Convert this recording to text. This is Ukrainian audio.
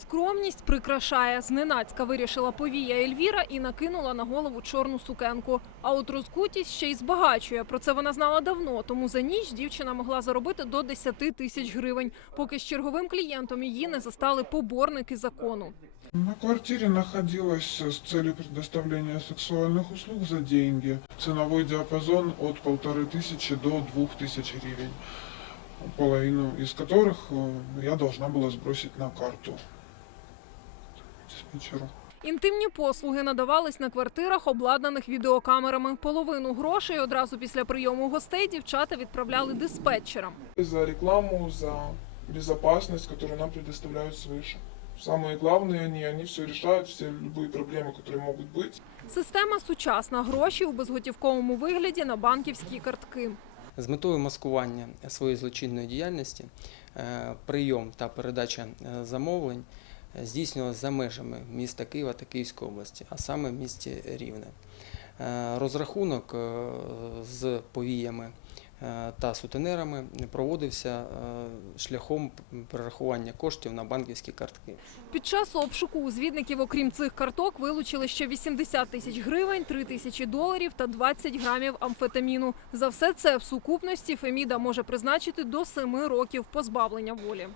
Скромність прикрашає. Зненацька вирішила повія Ельвіра і накинула на голову чорну сукенку. А от розкутість ще й збагачує. Про це вона знала давно. Тому за ніч дівчина могла заробити до 10 тисяч гривень, поки з черговим клієнтом її не застали поборники закону. На квартире находилась с целью предоставления сексуальных услуг за деньги. Ценовой диапазон от полторы тысячи до двух тысяч гривен, половину из которых э, я должна была сбросить на карту диспетчеру. Інтимні послуги надавались на квартирах, обладнаних відеокамерами. Половину грошей одразу після прийому гостей дівчата відправляли диспетчерам. За рекламу, за безопасность, которую нам предоставляют свыше. Самые главные они, они все решают, все любые проблемы, которые могут быть. Система сучасна. Гроші у безготівковому вигляді на банківські картки. З метою маскування своєї злочинної діяльності е, прийом та передача е, замовлень здійснювалися за межами міста Києва та Київської області, а саме в місті Рівне. Е, Розрахунок е, з повіями е, та сутенерами проводився шляхом перерахування коштів на банківські картки. Під час обшуку у звідників, окрім цих карток, вилучили ще 80 тисяч гривень, 3 тисячі доларів та 20 грамів амфетаміну. За все це в сукупності Феміда може призначити до 7 років позбавлення волі.